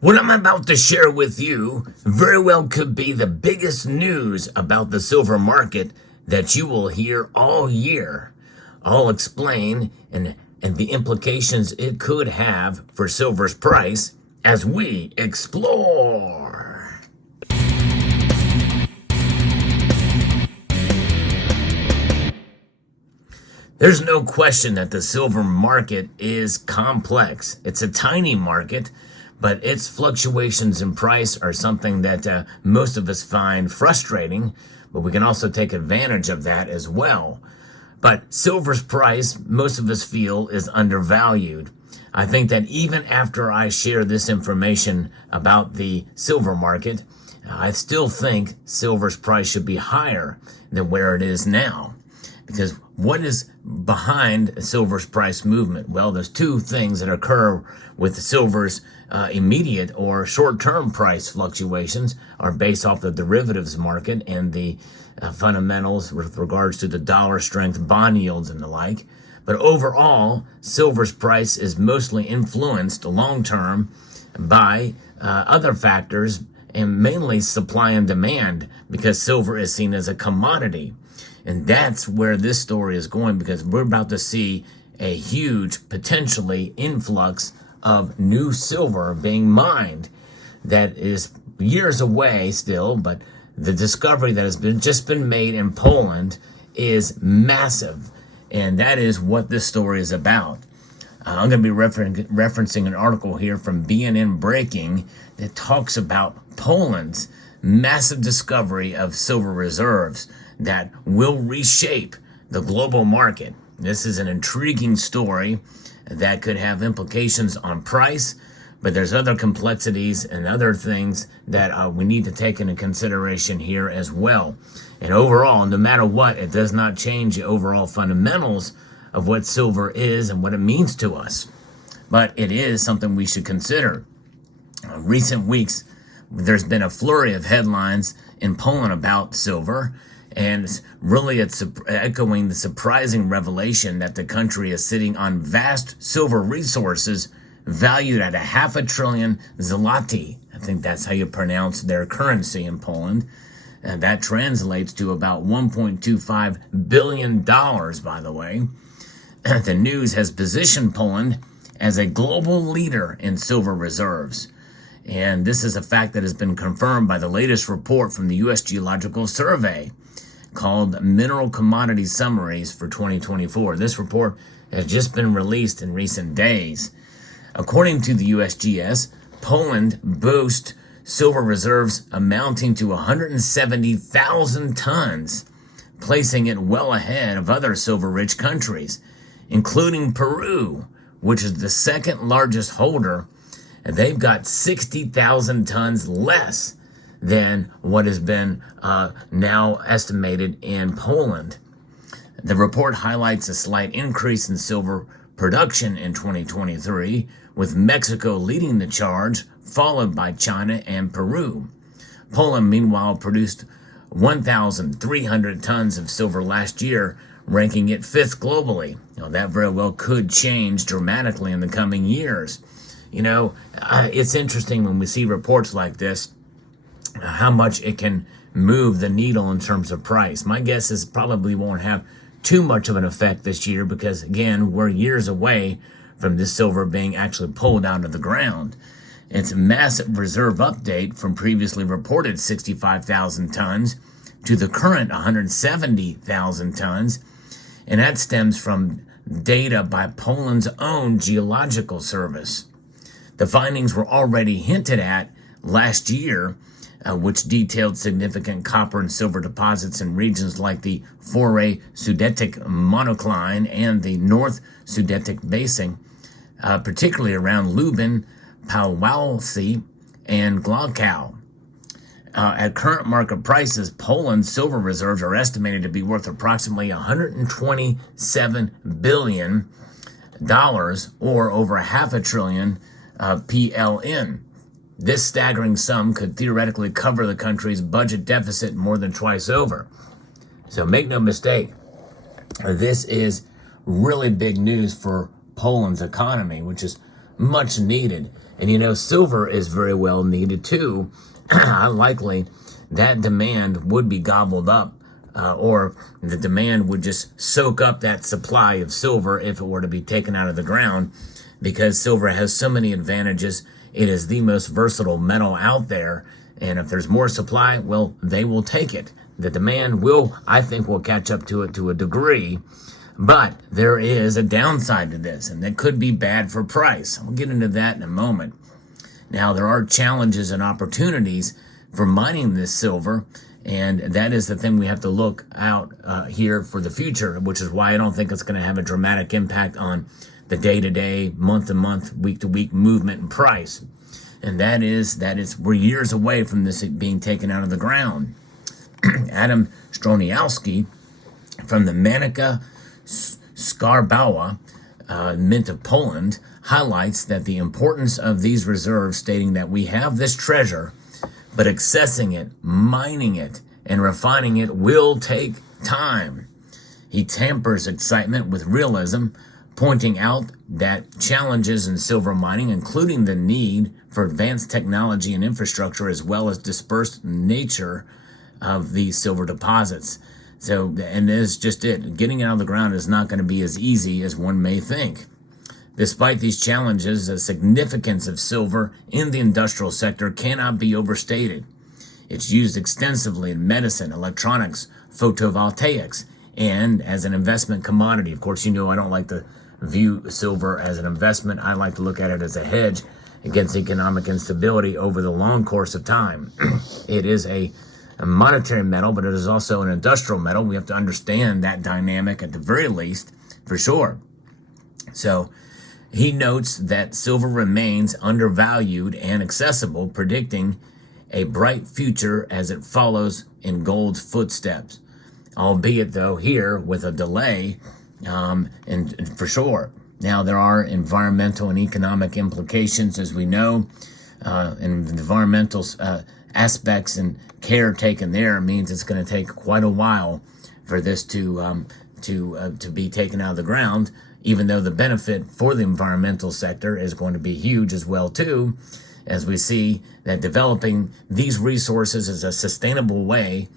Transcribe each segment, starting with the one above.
What I'm about to share with you very well could be the biggest news about the silver market that you will hear all year. I'll explain and the implications it could have for silver's price as we explore. There's no question that the silver market is complex. It's a tiny market, but its fluctuations in price are something that most of us find frustrating, but we can also take advantage of that as well. But silver's price, most of us feel, is undervalued. I think that even after I share this information about the silver market, I still think silver's price should be higher than where it is now. Because what is behind silver's price movement? Well, there's two things that occur with silver's immediate or short-term price fluctuations are based off the derivatives market and the fundamentals with regards to the dollar strength bond yields and the like. But overall, silver's price is mostly influenced long-term by other factors and mainly supply and demand because silver is seen as a commodity. And that's where this story is going because we're about to see a huge, potentially, influx of new silver being mined that is years away still, but the discovery that has just been made in Poland is massive. And that is what this story is about. I'm going to be referencing an article here from BNN Breaking that talks about Poland's massive discovery of silver reserves that will reshape the global market. This is an intriguing story that could have implications on price, but there's other complexities and other things that we need to take into consideration here as well. And overall, no matter what, it does not change the overall fundamentals of what silver is and what it means to us. But it is something we should consider. Recent weeks, there's been a flurry of headlines in Poland about silver, and it's echoing the surprising revelation that the country is sitting on vast silver resources valued at 500 billion zloty. I think that's how you pronounce their currency in Poland. And that translates to about $1.25 billion, by the way. The news has positioned Poland as a global leader in silver reserves. And this is a fact that has been confirmed by the latest report from the U.S. Geological Survey called Mineral Commodity Summaries for 2024. This report has just been released in recent days. According to the USGS, Poland boasts silver reserves amounting to 170,000 tons, placing it well ahead of other silver-rich countries, including Peru, which is the second largest holder. They've got 60,000 tons less than what has been now estimated in Poland. The report highlights a slight increase in silver production in 2023, with Mexico leading the charge, followed by China and Peru. Poland, meanwhile, produced 1,300 tons of silver last year, ranking it fifth globally. Now, that very well could change dramatically in the coming years. It's interesting when we see reports like this, how much it can move the needle in terms of price. My guess is probably won't have too much of an effect this year because, again, we're years away from this silver being actually pulled out of the ground. It's a massive reserve update from previously reported 65,000 tons to the current 170,000 tons, and that stems from data by Poland's own geological service. The findings were already hinted at last year, which detailed significant copper and silver deposits in regions like the Foray Sudetic monocline and the North Sudetic Basin, particularly around Lubin, Pałowcy, and Głogów. At current market prices, Poland's silver reserves are estimated to be worth approximately $127 billion, or over 500 billion PLN. This staggering sum could theoretically cover the country's budget deficit more than twice over. So make no mistake, this is really big news for Poland's economy, which is much needed. And silver is very well needed too. Unlikely that demand would be gobbled up, or the demand would just soak up that supply of silver if it were to be taken out of the ground, because silver has so many advantages. It is the most versatile metal out there, and if there's more supply, well, they will take it. The demand I think, will catch up to it to a degree, but there is a downside to this, and that could be bad for price. We'll get into that in a moment. Now, there are challenges and opportunities for mining this silver, and that is the thing we have to look out here for the future, which is why I don't think it's going to have a dramatic impact on the day-to-day, month-to-month, week-to-week movement and price. And that is we're years away from this being taken out of the ground. Adam Stroniowski from the Manica Skarbowa Mint of Poland highlights that the importance of these reserves, stating that we have this treasure, but accessing it, mining it, and refining it will take time. He tempers excitement with realism, pointing out that challenges in silver mining, including the need for advanced technology and infrastructure, as well as dispersed nature of these silver deposits. So, and that's just it. Getting it out of the ground is not going to be as easy as one may think. Despite these challenges, the significance of silver in the industrial sector cannot be overstated. It's used extensively in medicine, electronics, photovoltaics, and as an investment commodity. Of course, I don't like to view silver as an investment. I like to look at it as a hedge against economic instability over the long course of time. It is a monetary metal, but it is also an industrial metal. We have to understand that dynamic at the very least, for sure. So he notes that silver remains undervalued and accessible, predicting a bright future as it follows in gold's footsteps, albeit though here with a delay, and for sure. Now, there are environmental and economic implications, as we know, and environmental aspects and care taken there means it's going to take quite a while for this to be taken out of the ground, even though the benefit for the environmental sector is going to be huge as well too, as we see that developing these resources as a sustainable way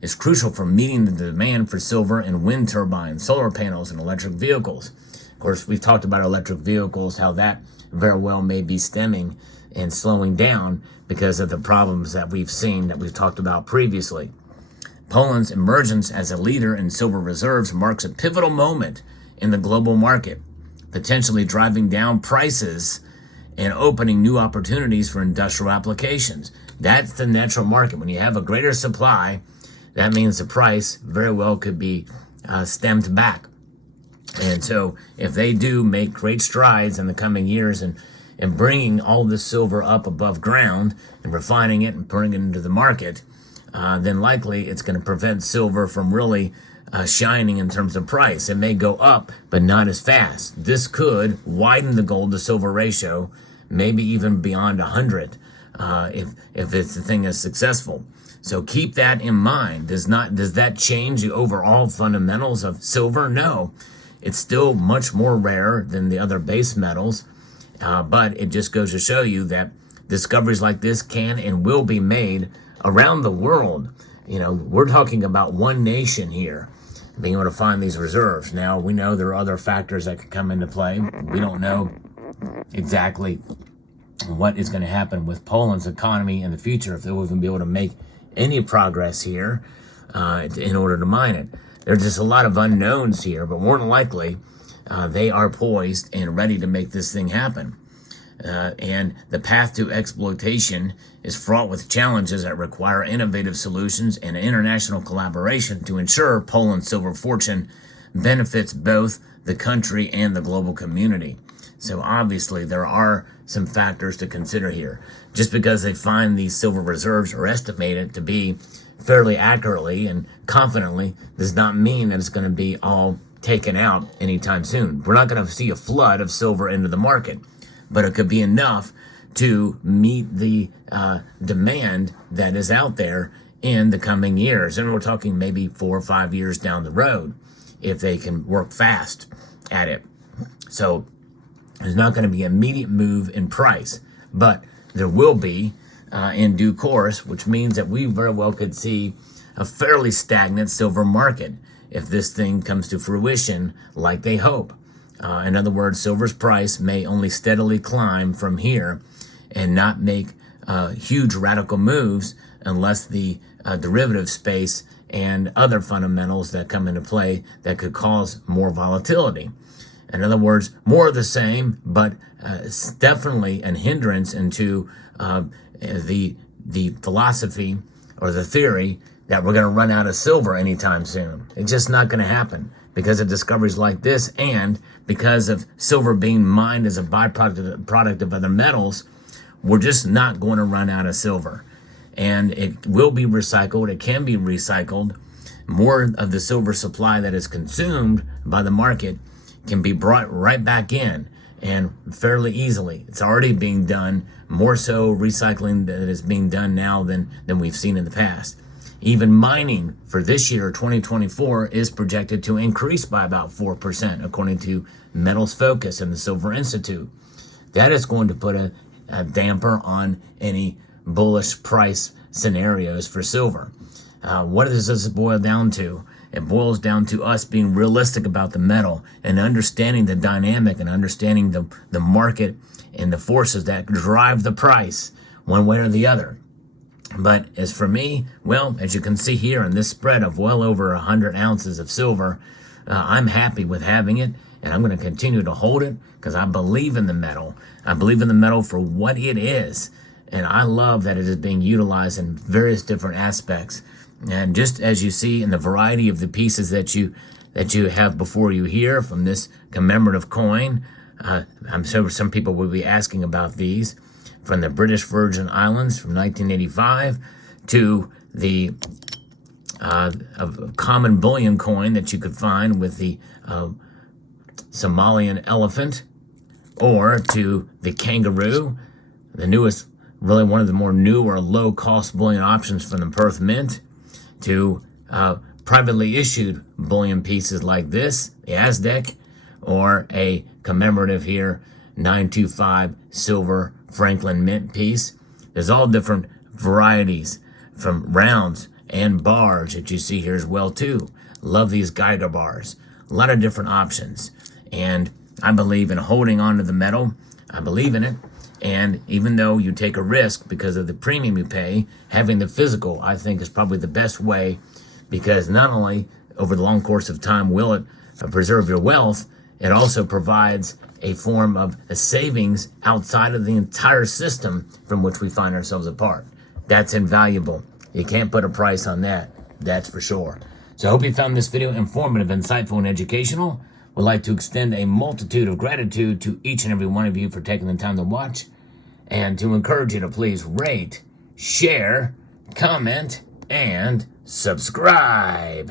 is crucial for meeting the demand for silver in wind turbines, solar panels, and electric vehicles. Of course, we've talked about electric vehicles, how that very well may be stemming and slowing down because of the problems that we've seen, that we've talked about previously. Poland's emergence as a leader in silver reserves marks a pivotal moment in the global market, potentially driving down prices and opening new opportunities for industrial applications. That's the natural market. When you have a greater supply, that means the price very well could be stemmed back. And so if they do make great strides in the coming years and bringing all this silver up above ground and refining it and putting it into the market, then likely it's going to prevent silver from really shining in terms of price. It may go up, but not as fast. This could widen the gold to silver ratio, maybe even beyond 100, if the thing is successful. So keep that in mind. Does that change the overall fundamentals of silver? No. It's still much more rare than the other base metals, but it just goes to show you that discoveries like this can and will be made around the world. We're talking about one nation here being able to find these reserves. Now, we know there are other factors that could come into play. We don't know exactly what is going to happen with Poland's economy in the future, if they will even be able to make any progress here in order to mine it. There's just a lot of unknowns here, but more than likely, they are poised and ready to make this thing happen. And the path to exploitation is fraught with challenges that require innovative solutions and international collaboration to ensure Poland's silver fortune benefits both the country and the global community. So obviously there are some factors to consider here. Just because they find these silver reserves or estimate it to be fairly accurately and confidently does not mean that it's going to be all taken out anytime soon. We're not going to see a flood of silver into the market, but it could be enough to meet the demand that is out there in the coming years. And we're talking maybe 4 or 5 years down the road if they can work fast at it. So There's not going to be an immediate move in price, but there will be in due course, which means that we very well could see a fairly stagnant silver market if this thing comes to fruition like they hope. In other words, silver's price may only steadily climb from here and not make huge radical moves unless the derivative space and other fundamentals that come into play that could cause more volatility. In other words, more of the same, but it's definitely a hindrance into the philosophy or the theory that we're going to run out of silver anytime soon. It's just not going to happen because of discoveries like this, and because of silver being mined as a byproduct of other metals. We're just not going to run out of silver, and it will be recycled. It can be recycled. More of the silver supply that is consumed by the market can be brought right back in, and fairly easily. It's already being done, more so recycling that is being done now than we've seen in the past. Even mining for this year, 2024, is projected to increase by about 4%, according to Metals Focus and the Silver Institute. That is going to put a damper on any bullish price scenarios for silver. What does this boil down to? It boils down to us being realistic about the metal and understanding the dynamic and understanding the market and the forces that drive the price one way or the other. But as for me, well, as you can see here in this spread of well over 100 ounces of silver, I'm happy with having it, and I'm going to continue to hold it because I believe in the metal. I believe in the metal for what it is, and I love that it is being utilized in various different aspects. And just as you see in the variety of the pieces that you have before you here from this commemorative coin, I'm sure some people will be asking about these, from the British Virgin Islands from 1985 to the common bullion coin that you could find with the Somalian elephant, or to the kangaroo, the newest, really one of the more newer low-cost bullion options from the Perth Mint, to privately issued bullion pieces like this, the Aztec, or a commemorative here, 925 silver Franklin Mint piece. There's all different varieties from rounds and bars that you see here as well too. Love these Geiger bars. A lot of different options. And I believe in holding on to the metal. I believe in it. And even though you take a risk because of the premium you pay, having the physical, I think, is probably the best way, because not only over the long course of time will it preserve your wealth, it also provides a form of a savings outside of the entire system from which we find ourselves apart. That's invaluable. You can't put a price on that. That's for sure. So I hope you found this video informative, insightful, and educational. Would like to extend a multitude of gratitude to each and every one of you for taking the time to watch, and to encourage you to please rate, share, comment, and subscribe.